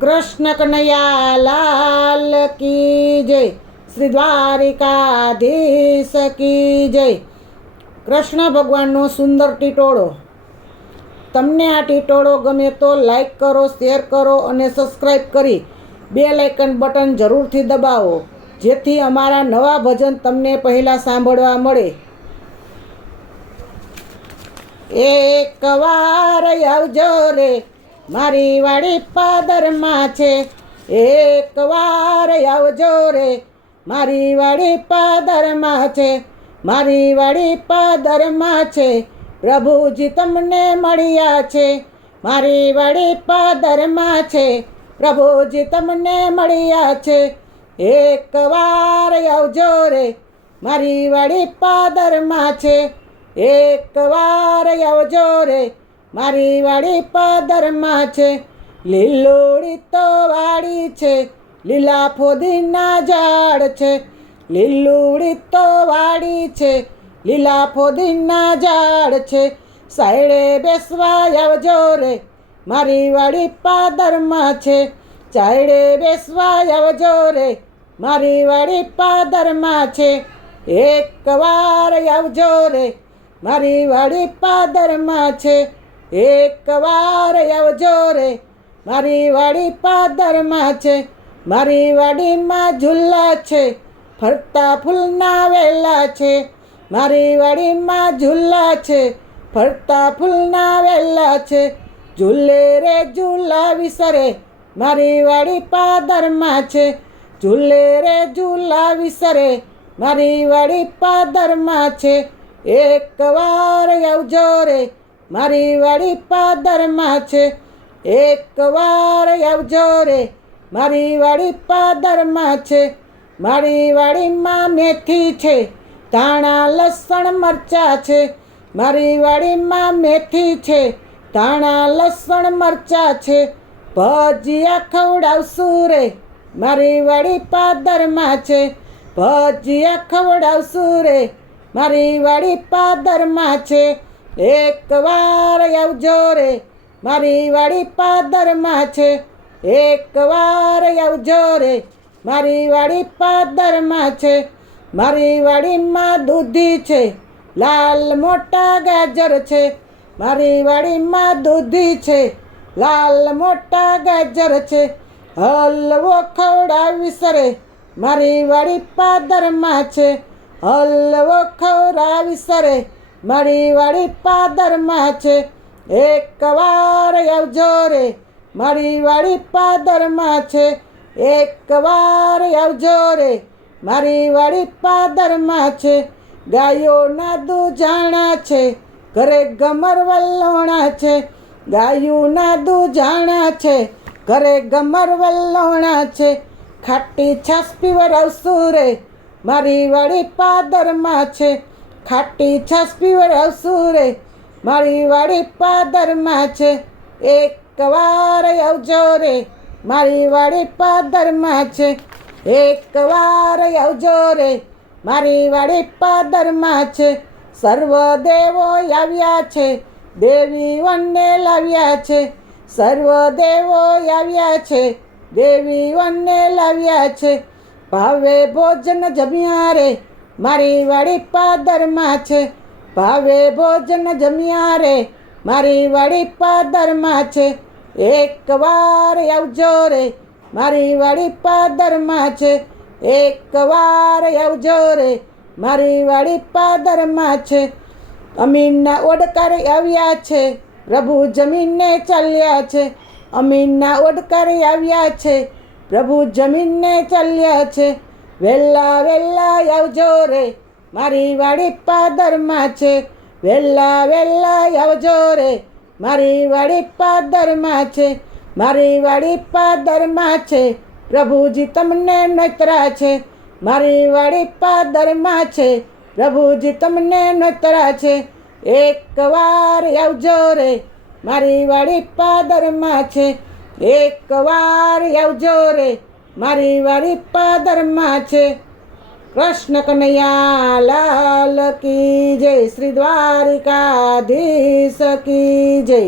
કૃષ્ણ કનૈયા લાલ કી જય, શ્રી દ્વારિકાધીશ કી જય। કૃષ્ણ ભગવાનનો સુંદર ટીટોળો। તમને આ ટીટોળો ગમે તો લાઈક કરો, શેર કરો અને સબસ્ક્રાઈબ કરી બેલ આઇકન બટન જરૂરથી દબાવો, જેથી અમારા નવા ભજન તમને પહેલાં સાંભળવા મળે। એકવાર આવજો રે મારી વાડી પાદરમાં છે, એકવાર આવજો રે મારી વાડી પાદરમાં છે, મારી વાડી પાદરમાં છે, પ્રભુજી તમને મળ્યા છે, મારી વાડી પાદરમાં છે, પ્રભુજી તમને મળ્યા છે। એકવાર આવજો રે મારી વાડી પાદરમાં છે, એકવાર આવજો રે મારી વાડી પાદરમાં છે। લીલોડી તો વાડી છે, લીલા ફોદીના ઝાડ છે, લીલોડી તો વાડી છે, લીલા ફોદીના ઝાડ છે, સાયડે બેસવા આવજો રે મારી વાડી પાદરમાં છે, સાયડે બેસવા આવજો રે મારી વાડી પાદરમાં છે। એકવાર આવજો રે મારી વાડી પાદરમાં છે, એકવાર આવજો રે મારી વાડી પાદરમાં છે, મારી વાડીમાં ઝૂલા છે, ફરતા ફૂલના વેલા છે, મારી વાડીમાં ઝૂલા છે, ફરતા ફૂલના વેલા છે, ઝૂલે રે ઝૂલા વિસરે મારી વાડી પાદરમાં છે, ઝૂલે રે ઝૂલા વિસરે મારી વાડી પાદરમાં છે। એકવાર આવજો રે મારી વાડી પાદરમાં છે, એકવાર આવજો રે મારી વાડી પાદરમાં છે, મારી વાડીમાં મેથી છે, ધાણા લસણ મરચાં છે, મારી વાડીમાં મેથી છે, ધાણા લસણ મરચાં છે, ભજીયા ખવડાવશું રે મારી વાડી પાદરમાં છે, ભજીયા ખવડાવશું રે મારી વાડી પાદરમાં છે। એકવાર આવજો રે મારી વાડી પાદરમાં છે, એકવાર આવજો રે મારી વાડી પાદરમાં છે, મારી વાડીમાં દૂધી છે, લાલ મોટા ગાજર છે, મારી વાડીમાં દૂધી છે, લાલ મોટા ગાજર છે, હલવો ખવડાવીશ રે મારી વાડી પાદરમાં છે, હલવો ખવડાવીશ રે મારી વાડી પાદરમાં છે। એકવાર આવજો રે મારી વાડી પાદરમાં છે, એકવાર આવજો રે મારી વાડી પાદરમાં છે, ગાયોના દૂધાણા છે, ઘરે ગમર વલ્લોણા છે, ગાયોના દૂધાણા છે, ઘરે ગમર વલ્લોણા છે, ખાટી છાશ પીવડાવશું રે મારી વાડી પાદરમાં છે, ખાટી છાશ પીવડાવશું રે મારી વાડી પાદરમાં છે। એકવાર આવજો રે મારી વાડી પાદરમાં છે, એકવાર આવજો રે મારી વાડી પાદરમાં છે, સર્વ દેવો આવ્યા છે, દેવીઓને લાવ્યા છે, સર્વ દેવો આવ્યા છે, દેવીઓને લાવ્યા છે, ભાવે ભોજન જમ્યા રે મારી વાડી પાદરમાં છે, ભાવે ભોજન જમ્યા રે મારી વાડી પાદરમાં છે। એકવાર આવજો રે મારી વાડી પાદરમાં છે, એકવાર આવજો રે મારી વાડી પાદરમાં છે, અમીનના ઓડકાર આવ્યા છે, પ્રભુ જમીનને ચાલ્યા છે, અમીનના ઓડકાર આવ્યા છે, પ્રભુ જમીનને ચાલ્યા છે, વહેલા વહેલા આવજો રે મારી વાડી પાદરમાં છે, વહેલા વહેલા આવજો રે મારી વાડી પાદરમાં છે, મારી વાડી પાદરમાં છે, પ્રભુજી તમને નોતરા છે, મારી વાડી પાદરમાં છે, પ્રભુજી તમને નોતરા છે। એકવાર આવજો રે મારી વાડી પાદરમાં છે, એકવાર આવજો રે મારી વાડી પાદરમાં છે। કૃષ્ણ કનૈયા લાલ કી જય, શ્રી દ્વારિકાધીશ કી જય।